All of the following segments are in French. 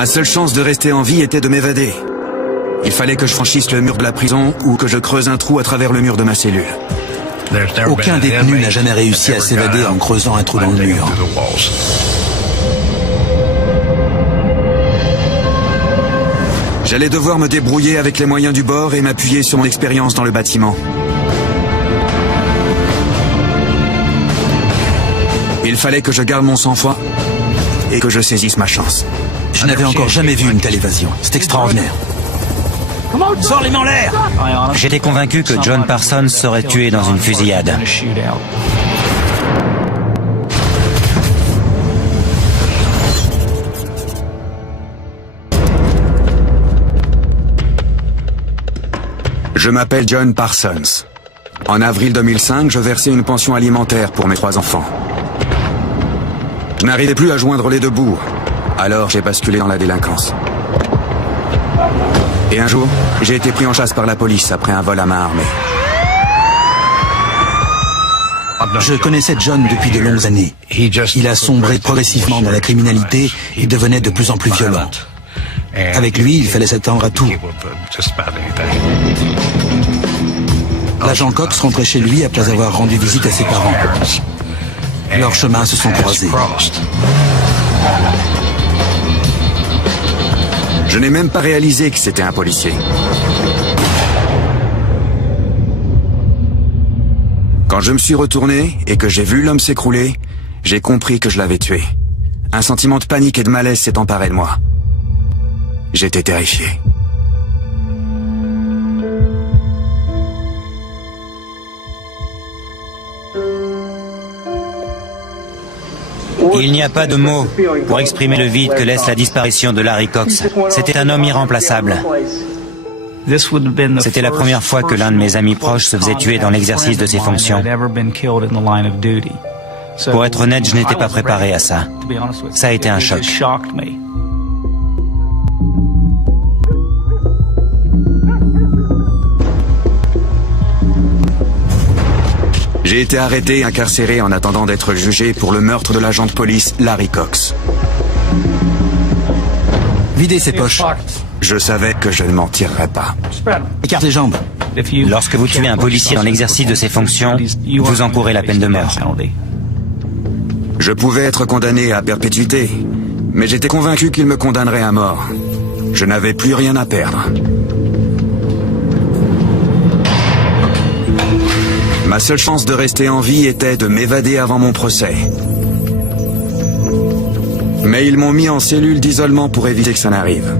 Ma seule chance de rester en vie était de m'évader. Il fallait que je franchisse le mur de la prison ou que je creuse un trou à travers le mur de ma cellule. Aucun détenu n'a jamais réussi à s'évader en creusant un trou dans le mur. J'allais devoir me débrouiller avec les moyens du bord et m'appuyer sur mon expérience dans le bâtiment. Il fallait que je garde mon sang-froid et que je saisisse ma chance. Je n'avais encore jamais vu une telle évasion. C'est extraordinaire. Sors les mains en l'air! J'étais convaincu que John Parsons serait tué dans une fusillade. Je m'appelle John Parsons. En avril 2005, je versais une pension alimentaire pour mes 3 enfants. Je n'arrivais plus à joindre les 2 bouts. Alors j'ai basculé dans la délinquance. Et un jour, j'ai été pris en chasse par la police après un vol à main armée. Je connaissais John depuis de longues années. Il a sombré progressivement dans la criminalité et devenait de plus en plus violent. Avec lui, il fallait s'attendre à tout. L'agent Cox rentrait chez lui après avoir rendu visite à ses parents. Leurs chemins se sont croisés. Je n'ai même pas réalisé que c'était un policier. Quand je me suis retourné et que j'ai vu l'homme s'écrouler, j'ai compris que je l'avais tué. Un sentiment de panique et de malaise s'est emparé de moi. J'étais terrifié. Il n'y a pas de mots pour exprimer le vide que laisse la disparition de Larry Cox. C'était un homme irremplaçable. C'était la première fois que l'un de mes amis proches se faisait tuer dans l'exercice de ses fonctions. Pour être honnête, je n'étais pas préparé à ça. Ça a été un choc. J'ai été arrêté et incarcéré en attendant d'être jugé pour le meurtre de l'agent de police Larry Cox. Videz ses poches. Je savais que je ne m'en tirerais pas. Écarte les jambes. Lorsque vous tuez un policier dans l'exercice de ses fonctions, vous encourez la peine de mort. Je pouvais être condamné à perpétuité, mais j'étais convaincu qu'il me condamnerait à mort. Je n'avais plus rien à perdre. Ma seule chance de rester en vie était de m'évader avant mon procès. Mais ils m'ont mis en cellule d'isolement pour éviter que ça n'arrive.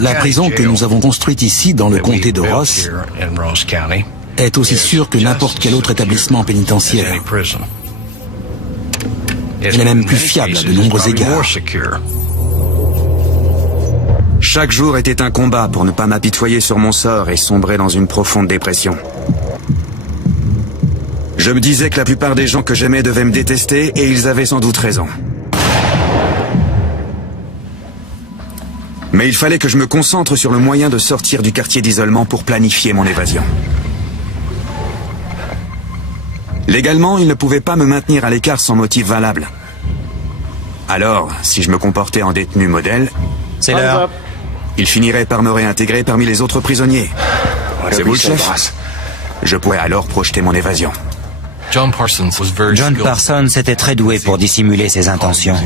La prison que nous avons construite ici, dans le comté de Ross, est aussi sûre que n'importe quel autre établissement pénitentiaire. Elle est même plus fiable à de nombreux égards. Chaque jour était un combat pour ne pas m'apitoyer sur mon sort et sombrer dans une profonde dépression. Je me disais que la plupart des gens que j'aimais devaient me détester et ils avaient sans doute raison. Mais il fallait que je me concentre sur le moyen de sortir du quartier d'isolement pour planifier mon évasion. Légalement, ils ne pouvaient pas me maintenir à l'écart sans motif valable. Alors, si je me comportais en détenu modèle, C'est l'heure. ils finiraient par me réintégrer parmi les autres prisonniers. C'est vous le chef? Je pourrais alors projeter mon évasion. John Parsons était très doué pour dissimuler ses intentions.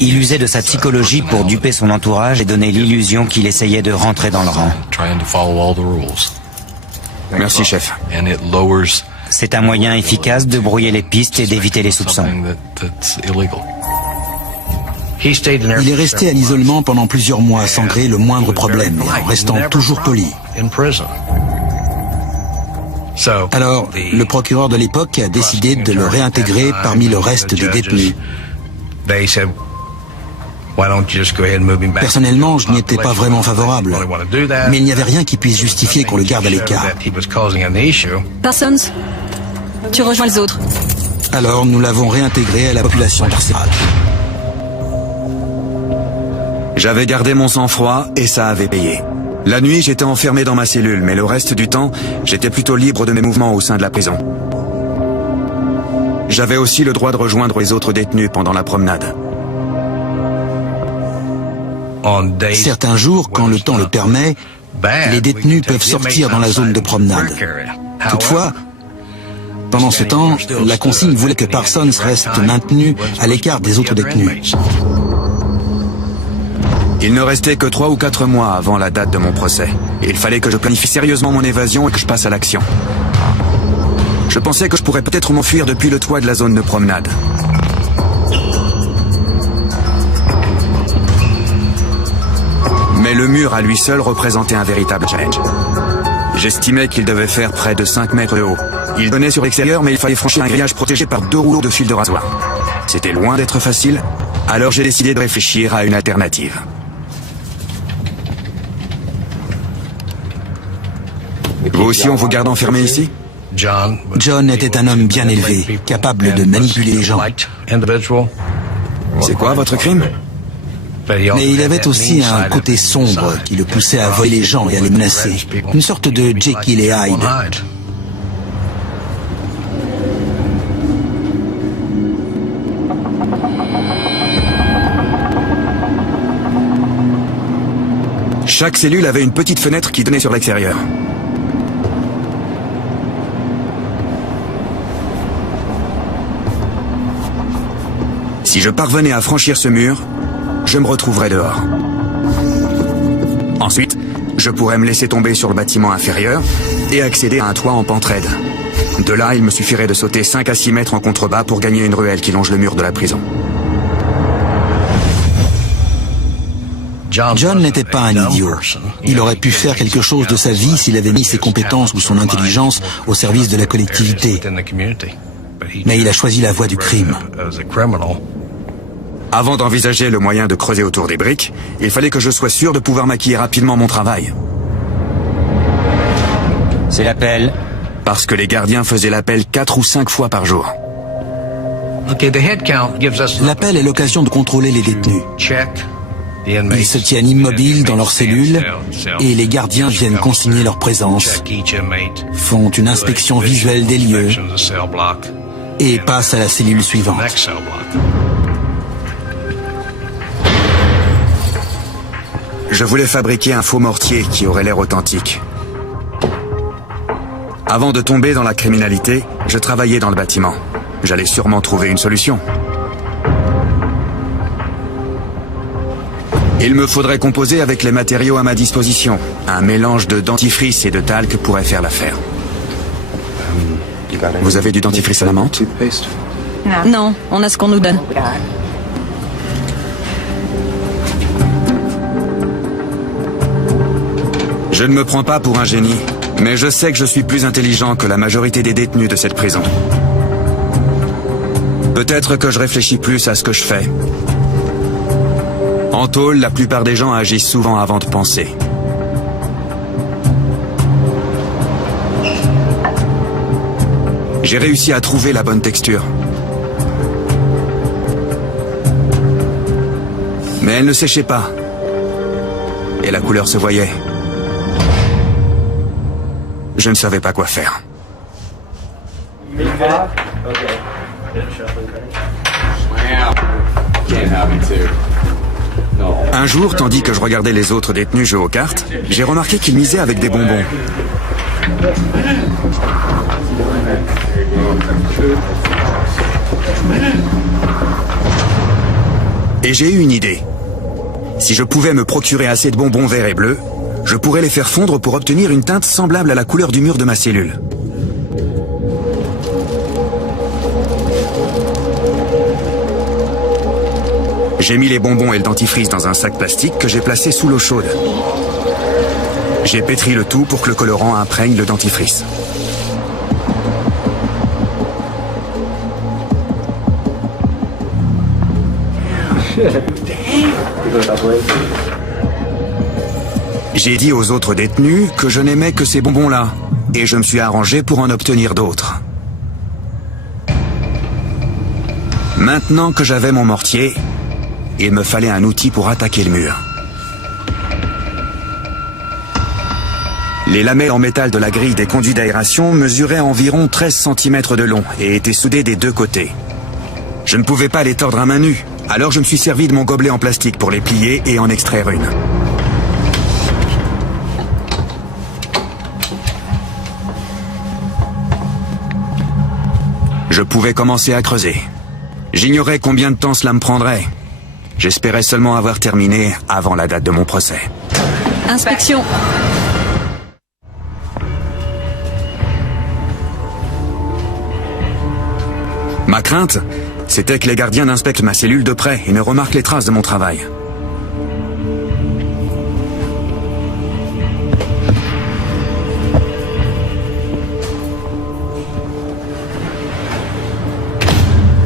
Il usait de sa psychologie pour duper son entourage et donner l'illusion qu'il essayait de rentrer dans le rang. Merci, chef. C'est un moyen efficace de brouiller les pistes et d'éviter les soupçons. Il est resté à l'isolement pendant plusieurs mois sans créer le moindre problème et en restant toujours poli. Alors, le procureur de l'époque a décidé de le réintégrer parmi le reste des détenus. Personnellement, je n'y étais pas vraiment favorable, mais il n'y avait rien qui puisse justifier qu'on le garde à l'écart. Parsons, tu rejoins les autres. Alors, nous l'avons réintégré à la population carcérale. J'avais gardé mon sang-froid et ça avait payé. La nuit, j'étais enfermé dans ma cellule, mais le reste du temps, j'étais plutôt libre de mes mouvements au sein de la prison. J'avais aussi le droit de rejoindre les autres détenus pendant la promenade. Certains jours, quand le temps le permet, les détenus peuvent sortir dans la zone de promenade. Toutefois, pendant ce temps, la consigne voulait que Parsons reste maintenu à l'écart des autres détenus. Il ne restait que 3 ou 4 mois avant la date de mon procès. Il fallait que je planifie sérieusement mon évasion et que je passe à l'action. Je pensais que je pourrais peut-être m'enfuir depuis le toit de la zone de promenade. Mais le mur à lui seul représentait un véritable challenge. J'estimais qu'il devait faire près de 5 mètres de haut. Il donnait sur l'extérieur, mais il fallait franchir un grillage protégé par 2 rouleaux de fil de rasoir. C'était loin d'être facile, alors j'ai décidé de réfléchir à une alternative. Vous aussi, on vous garde enfermé ici? John était un homme bien élevé, capable de manipuler les gens. C'est quoi votre crime? Mais il avait aussi un côté sombre qui le poussait à voler les gens et à les menacer. Une sorte de Jekyll et Hyde. Chaque cellule avait une petite fenêtre qui donnait sur l'extérieur. Si je parvenais à franchir ce mur, je me retrouverais dehors. Ensuite, je pourrais me laisser tomber sur le bâtiment inférieur et accéder à un toit en pente raide. De là, il me suffirait de sauter 5 à 6 mètres en contrebas pour gagner une ruelle qui longe le mur de la prison. John n'était pas un idiot. Il aurait pu faire quelque chose de sa vie s'il avait mis ses compétences ou son intelligence au service de la collectivité. Mais il a choisi la voie du crime. Avant d'envisager le moyen de creuser autour des briques, il fallait que je sois sûr de pouvoir maquiller rapidement mon travail. C'est l'appel. Parce que les gardiens faisaient l'appel 4 ou 5 fois par jour. L'appel est l'occasion de contrôler les détenus. Ils se tiennent immobiles dans leurs cellules et les gardiens viennent consigner leur présence, font une inspection visuelle des lieux et passent à la cellule suivante. Je voulais fabriquer un faux mortier qui aurait l'air authentique. Avant de tomber dans la criminalité, je travaillais dans le bâtiment. J'allais sûrement trouver une solution. Il me faudrait composer avec les matériaux à ma disposition. Un mélange de dentifrice et de talc pourrait faire l'affaire. Vous avez du dentifrice à la menthe? Non, on a ce qu'on nous donne. Je ne me prends pas pour un génie, mais je sais que je suis plus intelligent que la majorité des détenus de cette prison. Peut-être que je réfléchis plus à ce que je fais. En tôle, la plupart des gens agissent souvent avant de penser. J'ai réussi à trouver la bonne texture. Mais elle ne séchait pas. Et la couleur se voyait. Je ne savais pas quoi faire. Un jour, tandis que je regardais les autres détenus jouer aux cartes, j'ai remarqué qu'ils misaient avec des bonbons. Et j'ai eu une idée. Si je pouvais me procurer assez de bonbons verts et bleus, je pourrais les faire fondre pour obtenir une teinte semblable à la couleur du mur de ma cellule. J'ai mis les bonbons et le dentifrice dans un sac plastique que j'ai placé sous l'eau chaude. J'ai pétri le tout pour que le colorant imprègne le dentifrice. J'ai dit aux autres détenus que je n'aimais que ces bonbons-là, et je me suis arrangé pour en obtenir d'autres. Maintenant que j'avais mon mortier, il me fallait un outil pour attaquer le mur. Les lamelles en métal de la grille des conduits d'aération mesuraient environ 13 cm de long et étaient soudées des deux côtés. Je ne pouvais pas les tordre à main nue, alors je me suis servi de mon gobelet en plastique pour les plier et en extraire une. Je pouvais commencer à creuser. J'ignorais combien de temps cela me prendrait. J'espérais seulement avoir terminé avant la date de mon procès. Inspection. Ma crainte, c'était que les gardiens inspectent ma cellule de près et ne remarquent les traces de mon travail.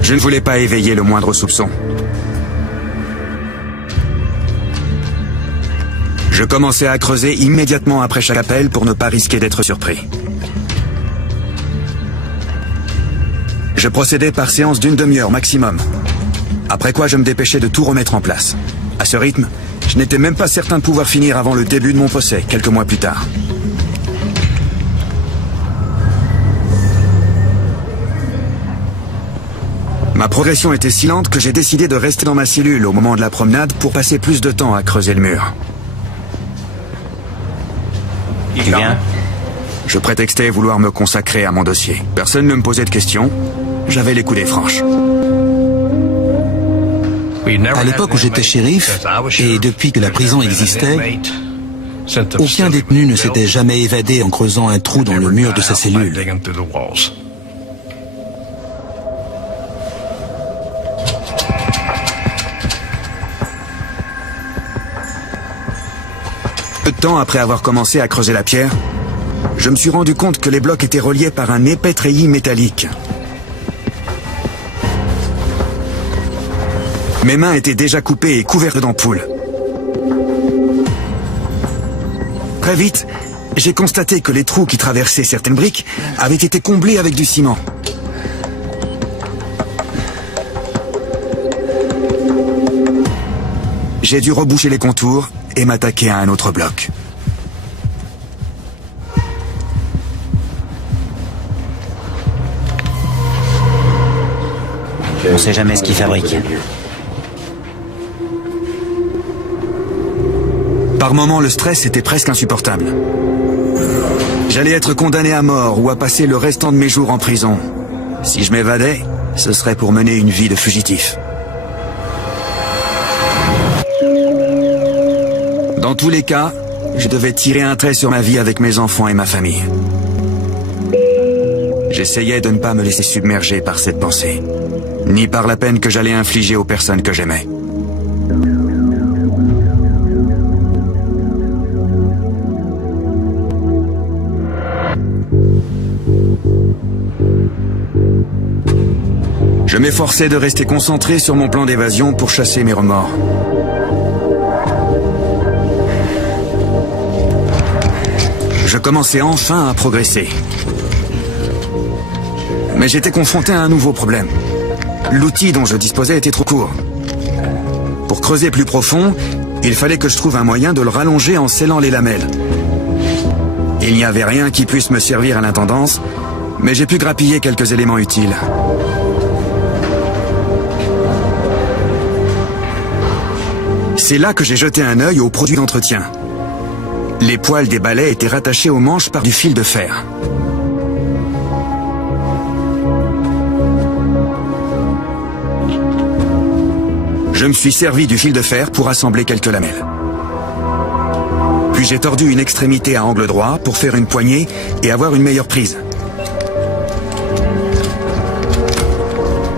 Je ne voulais pas éveiller le moindre soupçon. Je commençais à creuser immédiatement après chaque appel pour ne pas risquer d'être surpris. Je procédais par séance d'une demi-heure maximum. Après quoi je me dépêchais de tout remettre en place. À ce rythme, je n'étais même pas certain de pouvoir finir avant le début de mon procès, quelques mois plus tard. Ma progression était si lente que j'ai décidé de rester dans ma cellule au moment de la promenade pour passer plus de temps à creuser le mur. Tu viens? Je prétextais vouloir me consacrer à mon dossier. Personne ne me posait de questions. J'avais les coudées franches. À l'époque où j'étais shérif, et depuis que la prison existait, aucun détenu ne s'était jamais évadé en creusant un trou dans le mur de sa cellule. Peu de temps après avoir commencé à creuser la pierre, je me suis rendu compte que les blocs étaient reliés par un épais treillis métallique. Mes mains étaient déjà coupées et couvertes d'ampoules. Très vite, j'ai constaté que les trous qui traversaient certaines briques avaient été comblés avec du ciment. J'ai dû reboucher les contours et m'attaquer à un autre bloc. On sait jamais ce qu'ils fabriquent. Par moments, le stress était presque insupportable. J'allais être condamné à mort ou à passer le restant de mes jours en prison. Si je m'évadais, ce serait pour mener une vie de fugitif. Dans tous les cas, je devais tirer un trait sur ma vie avec mes enfants et ma famille. J'essayais de ne pas me laisser submerger par cette pensée, ni par la peine que j'allais infliger aux personnes que j'aimais. Je m'efforçais de rester concentré sur mon plan d'évasion pour chasser mes remords. Je commençais enfin à progresser. Mais j'étais confronté à un nouveau problème. L'outil dont je disposais était trop court. Pour creuser plus profond, il fallait que je trouve un moyen de le rallonger en scellant les lamelles. Il n'y avait rien qui puisse me servir à l'intendance, mais j'ai pu grappiller quelques éléments utiles. C'est là que j'ai jeté un œil aux produits d'entretien. Les poils des balais étaient rattachés aux manches par du fil de fer. Je me suis servi du fil de fer pour assembler quelques lamelles. Puis j'ai tordu une extrémité à angle droit pour faire une poignée et avoir une meilleure prise.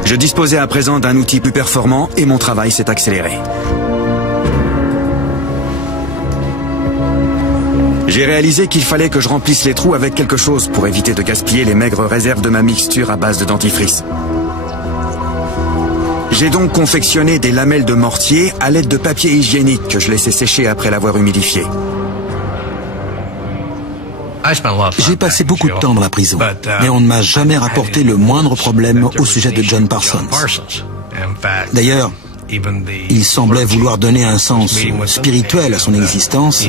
Je disposais à présent d'un outil plus performant et mon travail s'est accéléré. J'ai réalisé qu'il fallait que je remplisse les trous avec quelque chose pour éviter de gaspiller les maigres réserves de ma mixture à base de dentifrice. J'ai donc confectionné des lamelles de mortier à l'aide de papier hygiénique que je laissais sécher après l'avoir humidifié. J'ai passé beaucoup de temps dans la prison, mais on ne m'a jamais rapporté le moindre problème au sujet de John Parsons. D'ailleurs, il semblait vouloir donner un sens spirituel à son existence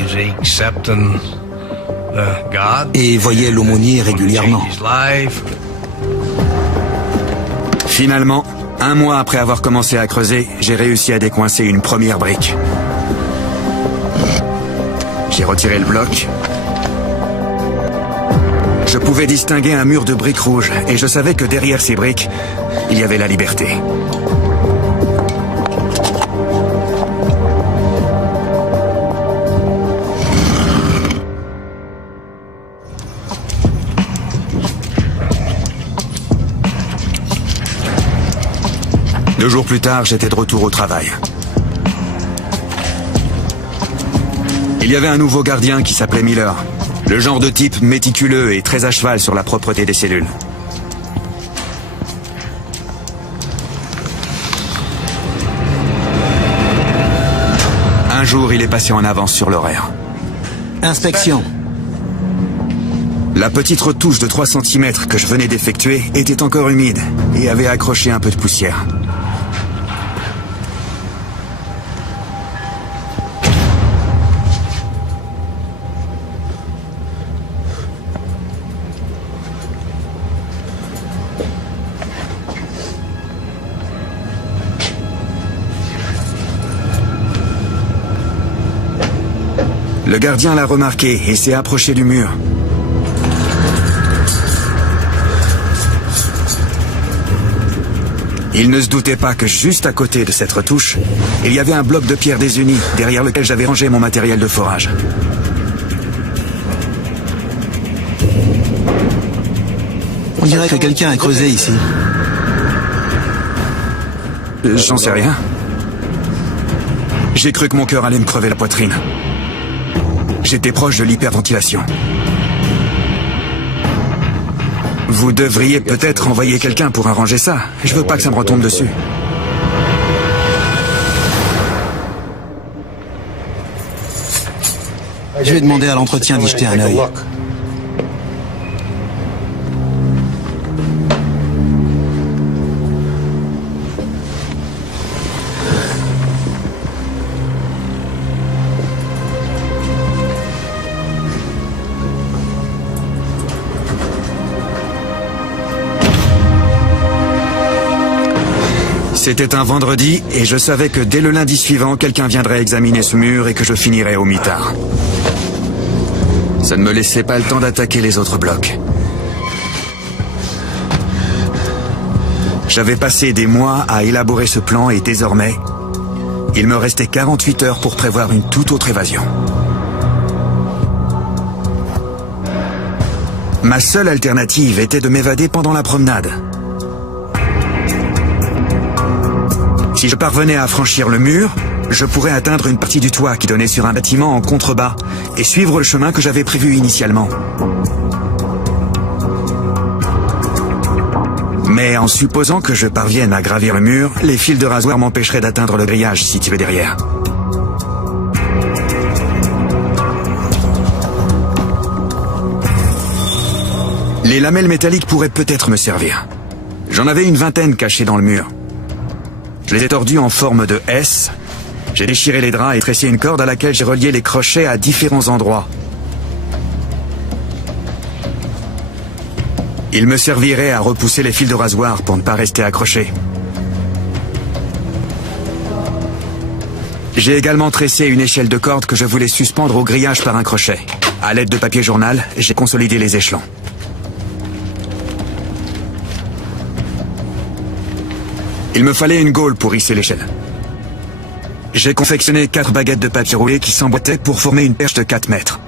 et voyait l'aumônier régulièrement. Finalement, un mois après avoir commencé à creuser, j'ai réussi à décoincer une première brique. J'ai retiré le bloc. Je pouvais distinguer un mur de briques rouges et je savais que derrière ces briques, il y avait la liberté. Deux jours plus tard, j'étais de retour au travail. Il y avait un nouveau gardien qui s'appelait Miller. Le genre de type méticuleux et très à cheval sur la propreté des cellules. Un jour, il est passé en avance sur l'horaire. Inspection. La petite retouche de 3 cm que je venais d'effectuer était encore humide et avait accroché un peu de poussière. Le gardien l'a remarqué et s'est approché du mur. Il ne se doutait pas que juste à côté de cette retouche, il y avait un bloc de pierre désuni derrière lequel j'avais rangé mon matériel de forage. On dirait que quelqu'un a creusé ici. J'en sais rien. J'ai cru que mon cœur allait me crever la poitrine. J'étais proche de l'hyperventilation. Vous devriez peut-être envoyer quelqu'un pour arranger ça. Je veux pas que ça me retombe dessus. Je vais demander à l'entretien d'y jeter un œil. C'était un vendredi et je savais que dès le lundi suivant, quelqu'un viendrait examiner ce mur et que je finirais au mitard. Ça ne me laissait pas le temps d'attaquer les autres blocs. J'avais passé des mois à élaborer ce plan et désormais, il me restait 48 heures pour prévoir une toute autre évasion. Ma seule alternative était de m'évader pendant la promenade. Si je parvenais à franchir le mur, je pourrais atteindre une partie du toit qui donnait sur un bâtiment en contrebas et suivre le chemin que j'avais prévu initialement. Mais en supposant que je parvienne à gravir le mur, les fils de rasoir m'empêcheraient d'atteindre le grillage situé derrière. Les lamelles métalliques pourraient peut-être me servir. J'en avais une vingtaine cachées dans le mur. Je les ai tordus en forme de S. J'ai déchiré les draps et tressé une corde à laquelle j'ai relié les crochets à différents endroits. Il me servirait à repousser les fils de rasoir pour ne pas rester accrochés. J'ai également tressé une échelle de corde que je voulais suspendre au grillage par un crochet. À l'aide de papier journal, j'ai consolidé les échelons. Il me fallait une gaule pour hisser l'échelle. J'ai confectionné 4 baguettes de papier roulé qui s'emboîtaient pour former une perche de 4 mètres.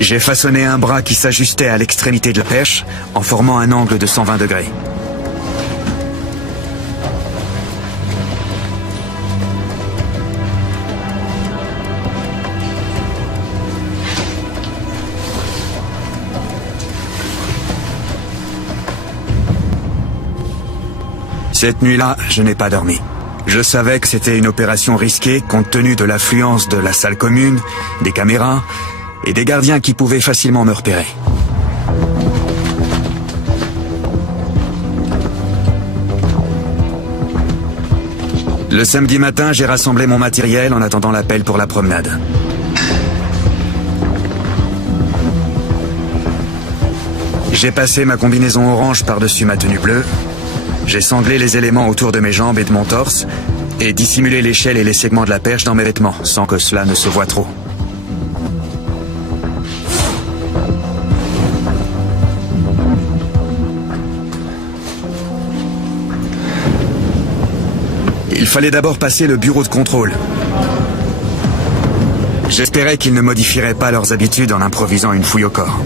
J'ai façonné un bras qui s'ajustait à l'extrémité de la perche en formant un angle de 120 degrés. Cette nuit-là, je n'ai pas dormi. Je savais que c'était une opération risquée compte tenu de l'affluence de la salle commune, des caméras et des gardiens qui pouvaient facilement me repérer. Le samedi matin, j'ai rassemblé mon matériel en attendant l'appel pour la promenade. J'ai passé ma combinaison orange par-dessus ma tenue bleue. J'ai sanglé les éléments autour de mes jambes et de mon torse et dissimulé l'échelle et les segments de la perche dans mes vêtements, sans que cela ne se voie trop. Il fallait d'abord passer le bureau de contrôle. J'espérais qu'ils ne modifieraient pas leurs habitudes en improvisant une fouille au corps.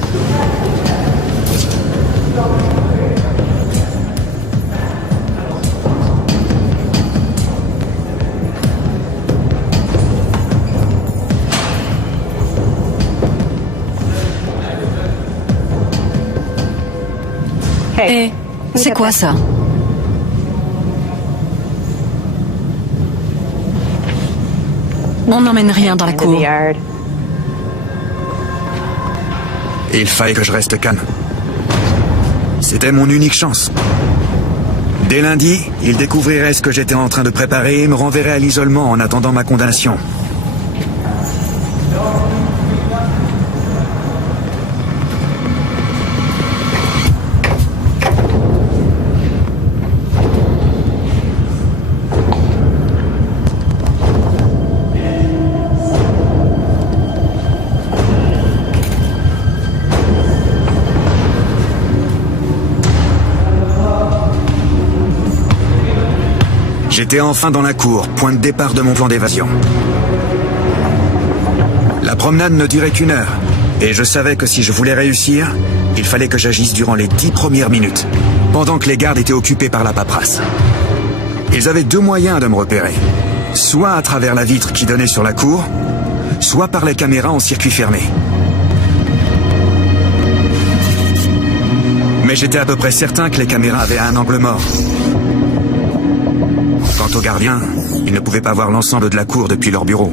Hé, c'est quoi ça? On n'emmène rien dans la cour. Il fallait que je reste calme. C'était mon unique chance. Dès lundi, ils découvriraient ce que j'étais en train de préparer et me renverraient à l'isolement en attendant ma condamnation. J'étais enfin dans la cour, point de départ de mon plan d'évasion. La promenade ne durait qu'1 heure, et je savais que si je voulais réussir, il fallait que j'agisse durant les 10 premières minutes, pendant que les gardes étaient occupés par la paperasse. Ils avaient 2 moyens de me repérer, soit à travers la vitre qui donnait sur la cour, soit par les caméras en circuit fermé. Mais j'étais à peu près certain que les caméras avaient un angle mort. Quant aux gardiens, ils ne pouvaient pas voir l'ensemble de la cour depuis leur bureau.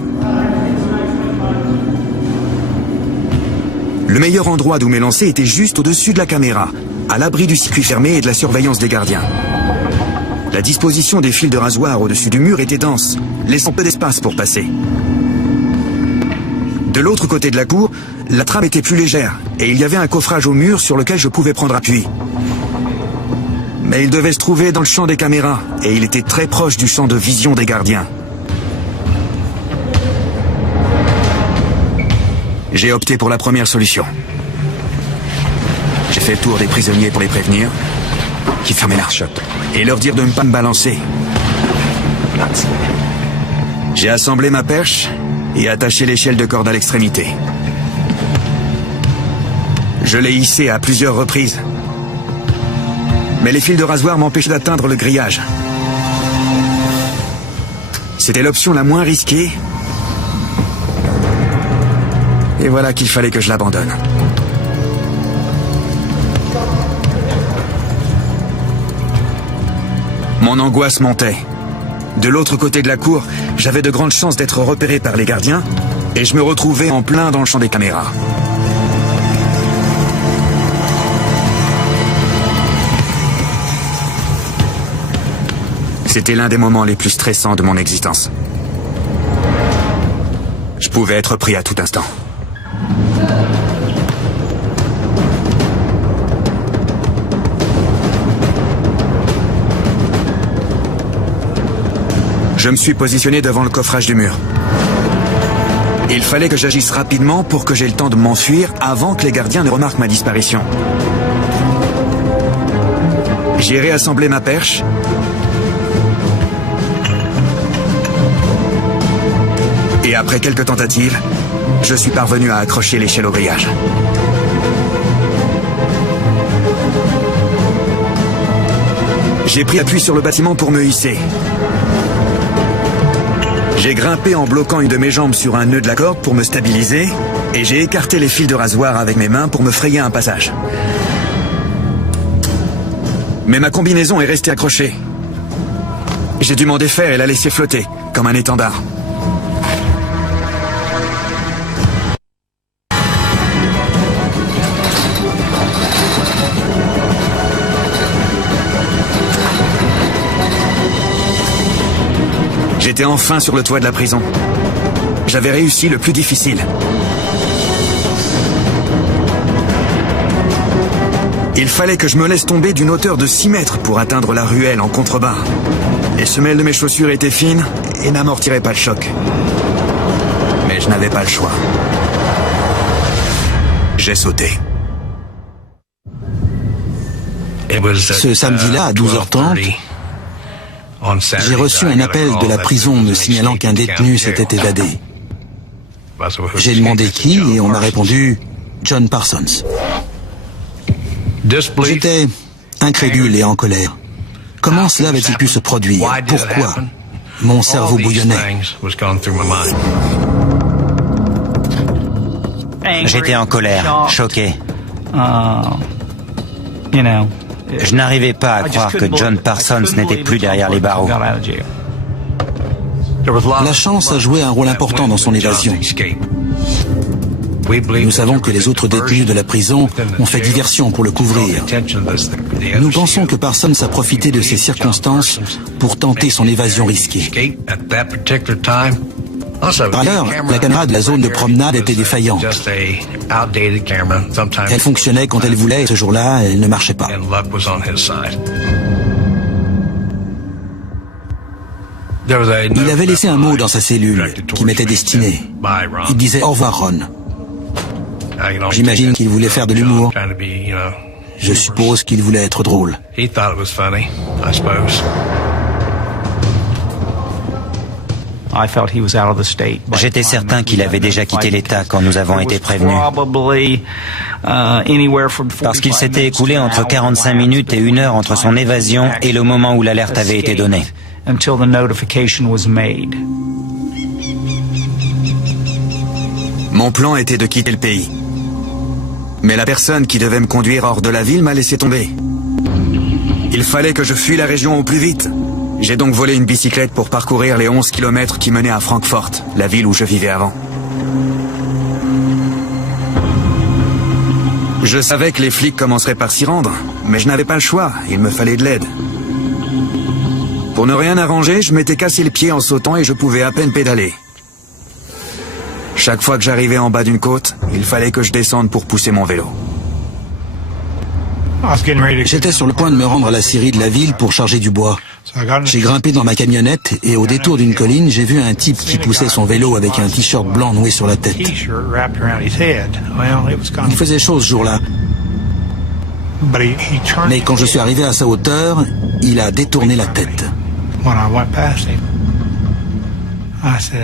Le meilleur endroit d'où m'élancer était juste au-dessus de la caméra, à l'abri du circuit fermé et de la surveillance des gardiens. La disposition des fils de rasoir au-dessus du mur était dense, laissant peu d'espace pour passer. De l'autre côté de la cour, la trame était plus légère, et il y avait un coffrage au mur sur lequel je pouvais prendre appui. Mais il devait se trouver dans le champ des caméras, et il était très proche du champ de vision des gardiens. J'ai opté pour la première solution. J'ai fait le tour des prisonniers pour les prévenir, qui fermaient la chope, et leur dire de ne pas me balancer. J'ai assemblé ma perche et attaché l'échelle de corde à l'extrémité. Je l'ai hissée à plusieurs reprises. Mais les fils de rasoir m'empêchaient d'atteindre le grillage. C'était l'option la moins risquée. Et voilà qu'il fallait que je l'abandonne. Mon angoisse montait. De l'autre côté de la cour, j'avais de grandes chances d'être repéré par les gardiens, et je me retrouvais en plein dans le champ des caméras. C'était l'un des moments les plus stressants de mon existence. Je pouvais être pris à tout instant. Je me suis positionné devant le coffrage du mur. Il fallait que j'agisse rapidement pour que j'aie le temps de m'enfuir avant que les gardiens ne remarquent ma disparition. J'ai réassemblé ma perche. Et après quelques tentatives, je suis parvenu à accrocher l'échelle au grillage. J'ai pris appui sur le bâtiment pour me hisser. J'ai grimpé en bloquant une de mes jambes sur un nœud de la corde pour me stabiliser, et j'ai écarté les fils de rasoir avec mes mains pour me frayer un passage. Mais ma combinaison est restée accrochée. J'ai dû m'en défaire et la laisser flotter, comme un étendard. J'étais enfin sur le toit de la prison. J'avais réussi le plus difficile. Il fallait que je me laisse tomber d'une hauteur de 6 mètres pour atteindre la ruelle en contrebas. Les semelles de mes chaussures étaient fines et n'amortiraient pas le choc. Mais je n'avais pas le choix. J'ai sauté. Ce samedi-là, à 12h30, j'ai reçu un appel de la prison me signalant qu'un détenu s'était évadé. J'ai demandé qui et on m'a répondu John Parsons. J'étais incrédule et en colère. Comment cela avait-il pu se produire? Pourquoi? Mon cerveau bouillonnait. J'étais en colère, choqué. Je n'arrivais pas à croire que John Parsons n'était plus derrière les barreaux. La chance a joué un rôle important dans son évasion. Nous savons que les autres détenus de la prison ont fait diversion pour le couvrir. Nous pensons que Parsons a profité de ces circonstances pour tenter son évasion risquée. Par ailleurs, la caméra de la zone de promenade était défaillante. Elle fonctionnait quand elle voulait et ce jour-là, elle ne marchait pas. Il avait laissé un mot dans sa cellule qui m'était destiné. Il disait « Au revoir, Ron ». J'imagine qu'il voulait faire de l'humour. Je suppose qu'il voulait être drôle. J'étais certain qu'il avait déjà quitté l'État quand nous avons été prévenus. Parce qu'il s'était écoulé entre 45 minutes et 1 heure entre son évasion et le moment où l'alerte avait été donnée. Mon plan était de quitter le pays. Mais la personne qui devait me conduire hors de la ville m'a laissé tomber. Il fallait que je fuie la région au plus vite. J'ai donc volé une bicyclette pour parcourir les 11 kilomètres qui menaient à Francfort, la ville où je vivais avant. Je savais que les flics commenceraient par s'y rendre, mais je n'avais pas le choix, il me fallait de l'aide. Pour ne rien arranger, je m'étais cassé le pied en sautant et je pouvais à peine pédaler. Chaque fois que j'arrivais en bas d'une côte, il fallait que je descende pour pousser mon vélo. J'étais sur le point de me rendre à la scierie de la ville pour charger du bois. J'ai grimpé dans ma camionnette et au détour d'une colline, j'ai vu un type qui poussait son vélo avec un t-shirt blanc noué sur la tête. Il faisait chaud ce jour-là. Mais quand je suis arrivé à sa hauteur, il a détourné la tête.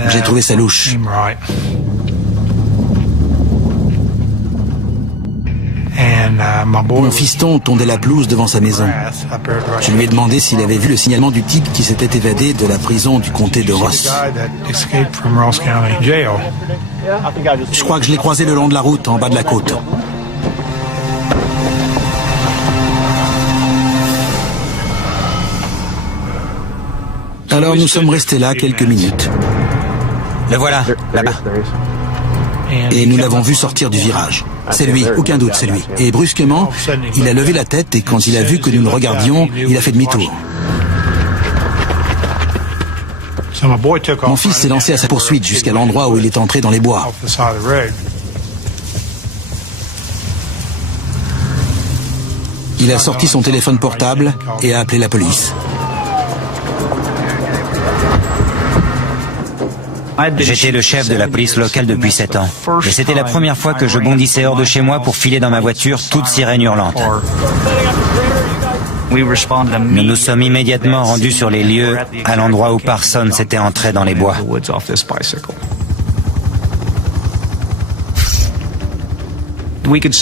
J'ai trouvé ça louche. Mon fiston tondait la pelouse devant sa maison. Je lui ai demandé s'il avait vu le signalement du type qui s'était évadé de la prison du comté de Ross. Je crois que je l'ai croisé le long de la route, en bas de la côte. Alors nous sommes restés là quelques minutes. Le voilà, là-bas. Et nous l'avons vu sortir du virage. C'est lui, aucun doute, c'est lui. Et brusquement, il a levé la tête et quand il a vu que nous le regardions, il a fait demi-tour. Mon fils s'est lancé à sa poursuite jusqu'à l'endroit où il est entré dans les bois. Il a sorti son téléphone portable et a appelé la police. J'étais le chef de la police locale depuis 7 ans. Et c'était la première fois que je bondissais hors de chez moi pour filer dans ma voiture, toute sirène hurlante. Nous nous sommes immédiatement rendus sur les lieux, à l'endroit où Parsons s'était entré dans les bois.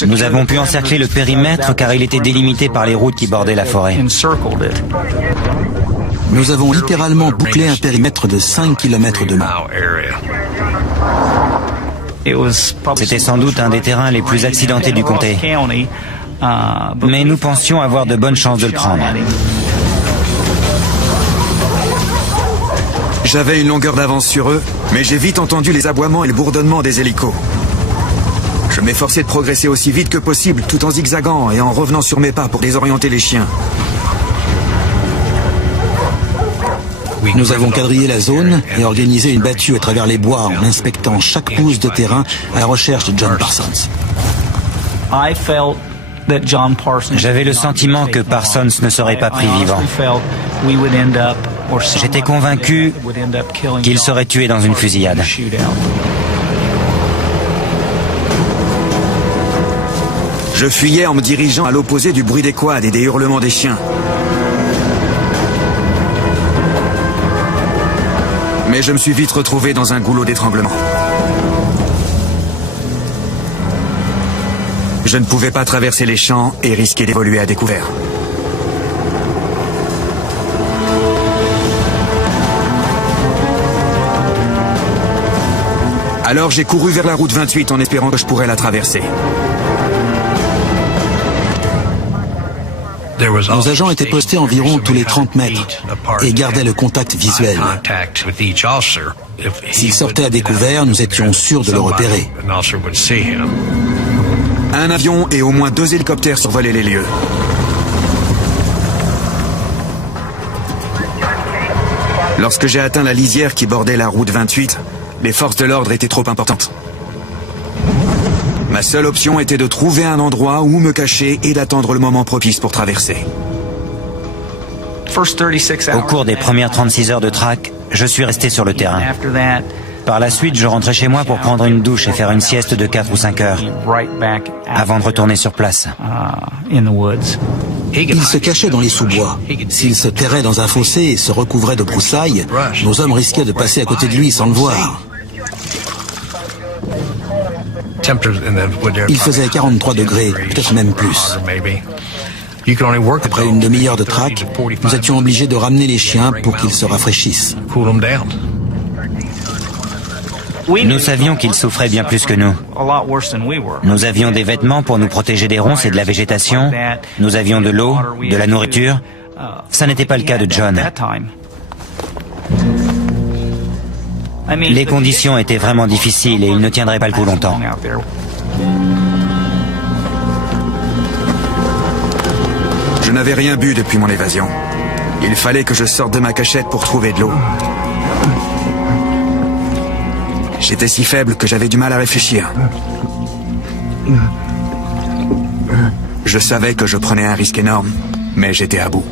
Nous avons pu encercler le périmètre car il était délimité par les routes qui bordaient la forêt. Nous avons littéralement bouclé un périmètre de 5 km de long. C'était sans doute un des terrains les plus accidentés du comté. Mais nous pensions avoir de bonnes chances de le prendre. J'avais une longueur d'avance sur eux, mais j'ai vite entendu les aboiements et le bourdonnement des hélicos. Je m'efforçais de progresser aussi vite que possible, tout en zigzagant et en revenant sur mes pas pour désorienter les chiens. Nous avons quadrillé la zone et organisé une battue à travers les bois en inspectant chaque pouce de terrain à la recherche de John Parsons. J'avais le sentiment que Parsons ne serait pas pris vivant. J'étais convaincu qu'il serait tué dans une fusillade. Je fuyais en me dirigeant à l'opposé du bruit des quads et des hurlements des chiens. Mais je me suis vite retrouvé dans un goulot d'étranglement. Je ne pouvais pas traverser les champs et risquer d'évoluer à découvert. Alors j'ai couru vers la route 28 en espérant que je pourrais la traverser. Nos agents étaient postés environ tous les 30 mètres et gardaient le contact visuel. S'il sortait à découvert, nous étions sûrs de le repérer. Un avion et au moins 2 hélicoptères survolaient les lieux. Lorsque j'ai atteint la lisière qui bordait la route 28, les forces de l'ordre étaient trop importantes. Ma seule option était de trouver un endroit où me cacher et d'attendre le moment propice pour traverser. Au cours des premières 36 heures de traque, je suis resté sur le terrain. Par la suite, je rentrais chez moi pour prendre une douche et faire une sieste de 4 ou 5 heures, avant de retourner sur place. Il se cachait dans les sous-bois. S'il se terrait dans un fossé et se recouvrait de broussailles, nos hommes risquaient de passer à côté de lui sans le voir. Il faisait 43 degrés, peut-être même plus. Après une demi-heure de traque, nous étions obligés de ramener les chiens pour qu'ils se rafraîchissent. Nous savions qu'il souffrait bien plus que nous. Nous avions des vêtements pour nous protéger des ronces et de la végétation. Nous avions de l'eau, de la nourriture. Ça n'était pas le cas de John. Les conditions étaient vraiment difficiles et il ne tiendrait pas le coup longtemps. Je n'avais rien bu depuis mon évasion. Il fallait que je sorte de ma cachette pour trouver de l'eau. J'étais si faible que j'avais du mal à réfléchir. Je savais que je prenais un risque énorme, mais j'étais à bout.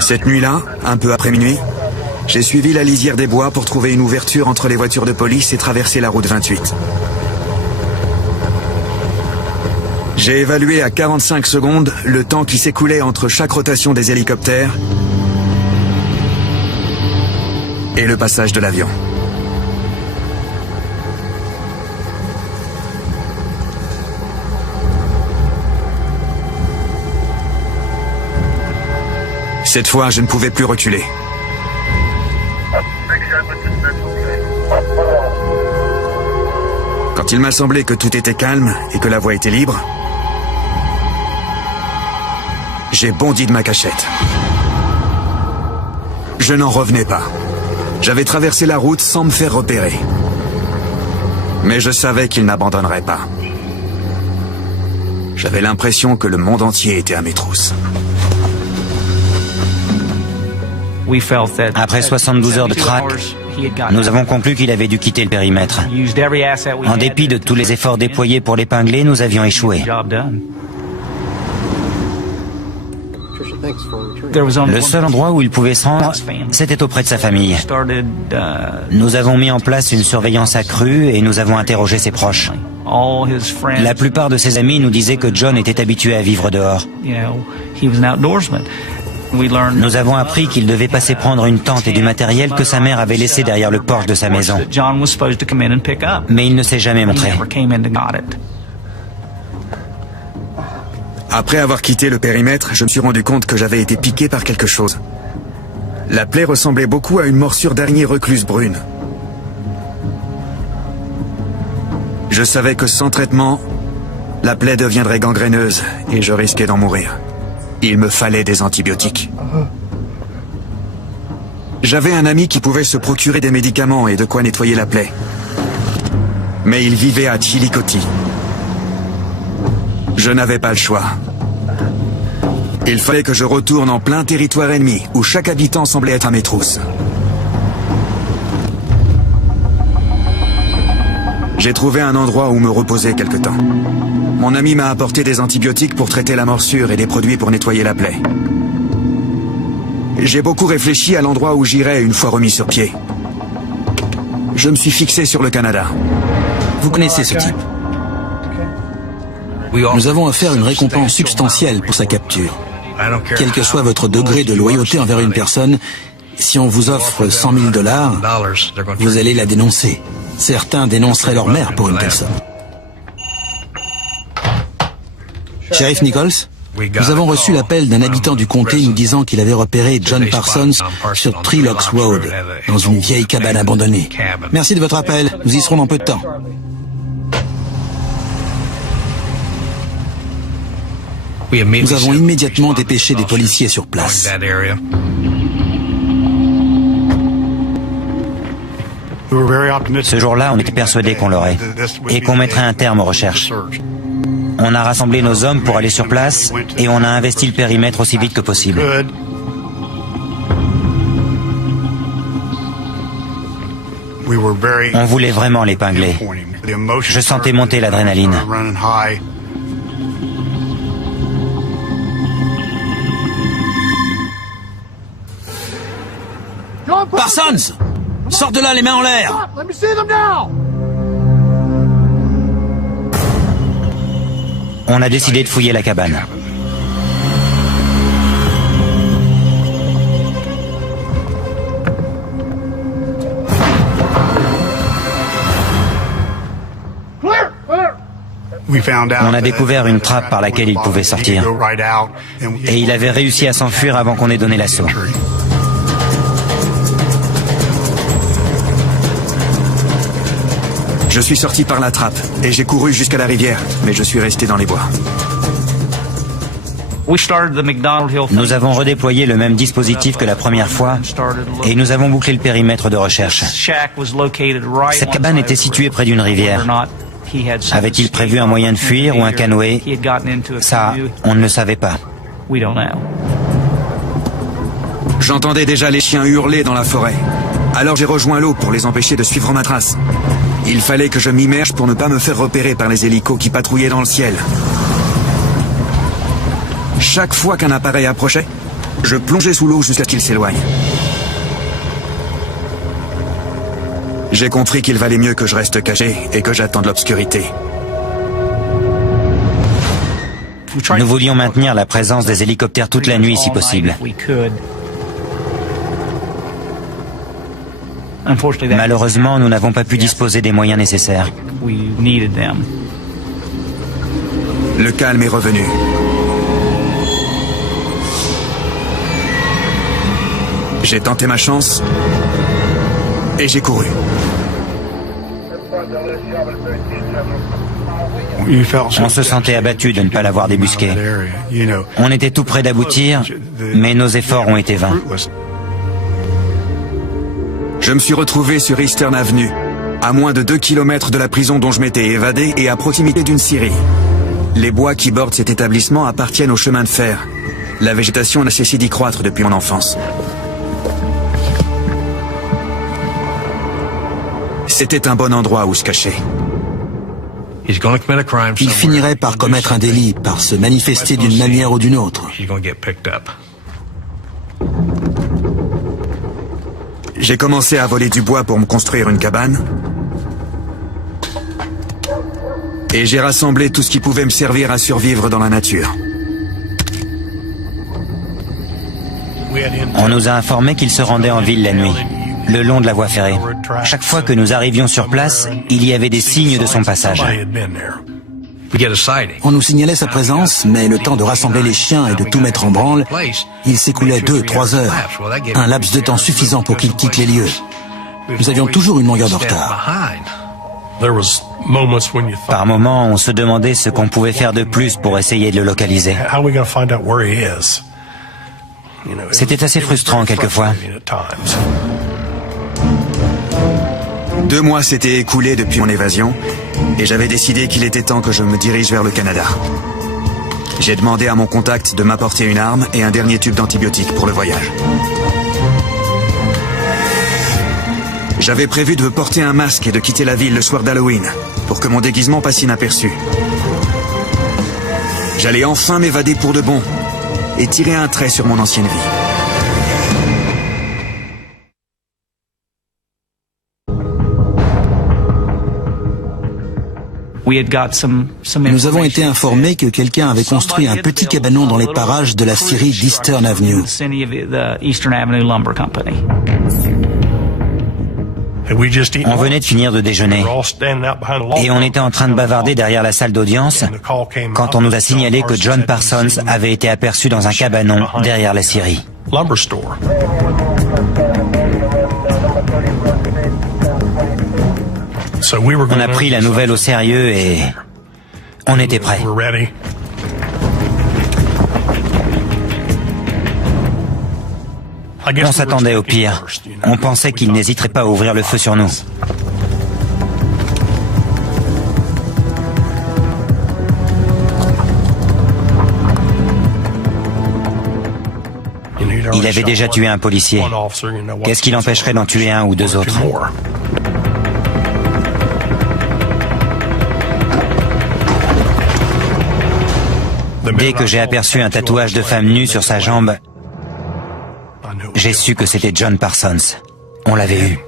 Cette nuit-là, un peu après minuit, j'ai suivi la lisière des bois pour trouver une ouverture entre les voitures de police et traverser la route 28. J'ai évalué à 45 secondes le temps qui s'écoulait entre chaque rotation des hélicoptères et le passage de l'avion. Cette fois, je ne pouvais plus reculer. Quand il m'a semblé que tout était calme et que la voie était libre, j'ai bondi de ma cachette. Je n'en revenais pas. J'avais traversé la route sans me faire repérer. Mais je savais qu'il n'abandonnerait pas. J'avais l'impression que le monde entier était à mes trousses. Après 72 heures de traque, nous avons conclu qu'il avait dû quitter le périmètre. En dépit de tous les efforts déployés pour l'épingler, nous avions échoué. Le seul endroit où il pouvait se rendre, c'était auprès de sa famille. Nous avons mis en place une surveillance accrue et nous avons interrogé ses proches. La plupart de ses amis nous disaient que John était habitué à vivre dehors. Nous avons appris qu'il devait passer prendre une tente et du matériel que sa mère avait laissé derrière le porche de sa maison. Mais il ne s'est jamais montré. Après avoir quitté le périmètre, je me suis rendu compte que j'avais été piqué par quelque chose. La plaie ressemblait beaucoup à une morsure d'araignée recluse brune. Je savais que sans traitement, la plaie deviendrait gangréneuse et je risquais d'en mourir. Il me fallait des antibiotiques. J'avais un ami qui pouvait se procurer des médicaments et de quoi nettoyer la plaie. Mais il vivait à Chillicothe. Je n'avais pas le choix. Il fallait que je retourne en plein territoire ennemi, où chaque habitant semblait être à mes trousses. J'ai trouvé un endroit où me reposer quelque temps. Mon ami m'a apporté des antibiotiques pour traiter la morsure et des produits pour nettoyer la plaie. J'ai beaucoup réfléchi à l'endroit où j'irais une fois remis sur pied. Je me suis fixé sur le Canada. Vous connaissez ce type. Nous avons offert une récompense substantielle pour sa capture. Quel que soit votre degré de loyauté envers une personne, si on vous offre 100 000 $, vous allez la dénoncer. Certains dénonceraient leur mère pour une telle somme. Shérif Nichols, nous avons reçu l'appel d'un habitant du comté nous disant qu'il avait repéré John Parsons sur Three Locks Road, dans une vieille cabane abandonnée. Merci de votre appel, nous y serons dans peu de temps. Nous avons immédiatement dépêché des policiers sur place. Ce jour-là, on était persuadés qu'on l'aurait et qu'on mettrait un terme aux recherches. On a rassemblé nos hommes pour aller sur place et on a investi le périmètre aussi vite que possible. On voulait vraiment l'épingler. Je sentais monter l'adrénaline. Parsons! Sors de là, les mains en l'air! On a décidé de fouiller la cabane. On a découvert une trappe par laquelle il pouvait sortir. Et il avait réussi à s'enfuir avant qu'on ait donné l'assaut. Je suis sorti par la trappe et j'ai couru jusqu'à la rivière, mais je suis resté dans les bois. Nous avons redéployé le même dispositif que la première fois et nous avons bouclé le périmètre de recherche. Cette cabane était située près d'une rivière. Avait-il prévu un moyen de fuir ou un canoë? Ça, on ne le savait pas. J'entendais déjà les chiens hurler dans la forêt. Alors j'ai rejoint l'eau pour les empêcher de suivre ma trace. Il fallait que je m'immerge pour ne pas me faire repérer par les hélicos qui patrouillaient dans le ciel. Chaque fois qu'un appareil approchait, je plongeais sous l'eau jusqu'à ce qu'il s'éloigne. J'ai compris qu'il valait mieux que je reste caché et que j'attende l'obscurité. Nous voulions maintenir la présence des hélicoptères toute la nuit si possible. Malheureusement, nous n'avons pas pu disposer des moyens nécessaires. Le calme est revenu. J'ai tenté ma chance et j'ai couru. On se sentait abattu de ne pas l'avoir débusqué. On était tout près d'aboutir, mais nos efforts ont été vains. Je me suis retrouvé sur Eastern Avenue, à moins de 2 kilomètres de la prison dont je m'étais évadé et à proximité d'une scierie. Les bois qui bordent cet établissement appartiennent au chemin de fer. La végétation n'a cessé d'y croître depuis mon enfance. C'était un bon endroit où se cacher. Il finirait par commettre un délit, par se manifester d'une manière ou d'une autre. J'ai commencé à voler du bois pour me construire une cabane. Et j'ai rassemblé tout ce qui pouvait me servir à survivre dans la nature. On nous a informé qu'il se rendait en ville la nuit, le long de la voie ferrée. Chaque fois que nous arrivions sur place, il y avait des signes de son passage. On nous signalait sa présence, mais le temps de rassembler les chiens et de tout mettre en branle, il s'écoulait 2-3 heures, un laps de temps suffisant pour qu'il quitte les lieux. Nous avions toujours une longueur de retard. Par moments, on se demandait ce qu'on pouvait faire de plus pour essayer de le localiser. C'était assez frustrant quelquefois. 2 mois s'étaient écoulés depuis mon évasion et j'avais décidé qu'il était temps que je me dirige vers le Canada. J'ai demandé à mon contact de m'apporter une arme et un dernier tube d'antibiotiques pour le voyage. J'avais prévu de porter un masque et de quitter la ville le soir d'Halloween, pour que mon déguisement passe inaperçu. J'allais enfin m'évader pour de bon, et tirer un trait sur mon ancienne vie. Nous avons été informés que quelqu'un avait construit un petit cabanon dans les parages de la scierie d'Eastern Avenue. On venait de finir de déjeuner et on était en train de bavarder derrière la salle d'audience quand on nous a signalé que John Parsons avait été aperçu dans un cabanon derrière la scierie. On a pris la nouvelle au sérieux et on était prêts. On s'attendait au pire. On pensait qu'il n'hésiterait pas à ouvrir le feu sur nous. Il avait déjà tué un policier. Qu'est-ce qui l'empêcherait d'en tuer un ou deux autres? Dès que j'ai aperçu un tatouage de femme nue sur sa jambe, j'ai su que c'était John Parsons. On l'avait eu.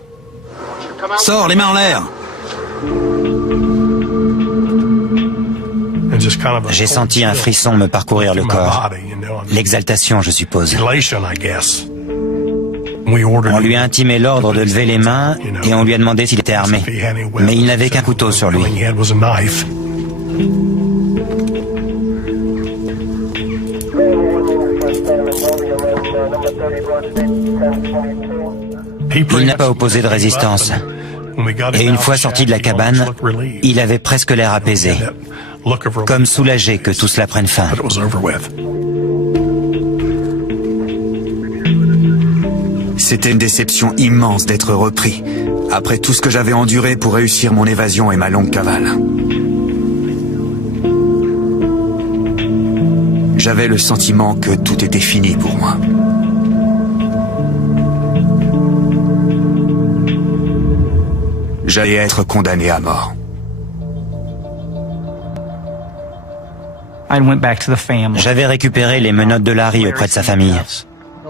Sors, les mains en l'air! J'ai senti un frisson me parcourir le corps. L'exaltation, je suppose. On lui a intimé l'ordre de lever les mains et on lui a demandé s'il était armé. Mais il n'avait qu'un couteau sur lui. Il n'a pas opposé de résistance. Et une fois sorti de la cabane, il avait presque l'air apaisé, comme soulagé que tout cela prenne fin. C'était une déception immense d'être repris, après tout ce que j'avais enduré pour réussir mon évasion et ma longue cavale. J'avais le sentiment que tout était fini pour moi. J'allais être condamné à mort. J'avais récupéré les menottes de Larry auprès de sa famille.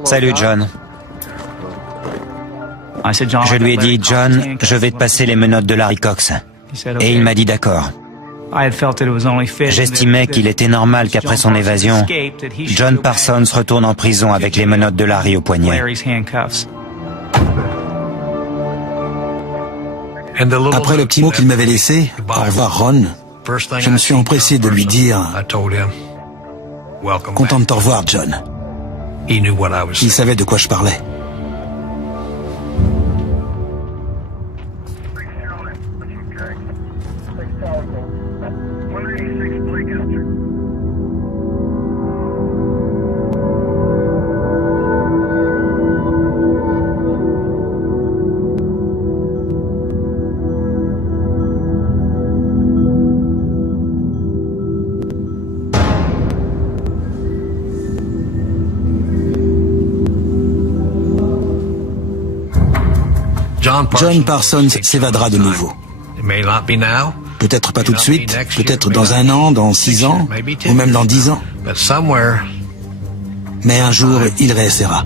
Salut John. Je lui ai dit, John, je vais te passer les menottes de Larry Cox. Et il m'a dit d'accord. J'estimais qu'il était normal qu'après son évasion, John Parsons retourne en prison avec les menottes de Larry au poignet. Après le petit mot qu'il m'avait laissé, au revoir Ron, je me suis empressé de lui dire « Content de te revoir, John ». Il savait de quoi je parlais. John Parsons s'évadera de nouveau. Peut-être pas tout de suite, peut-être dans 1 an, dans 6 ans, ou même dans 10 ans. Mais un jour, il réessayera.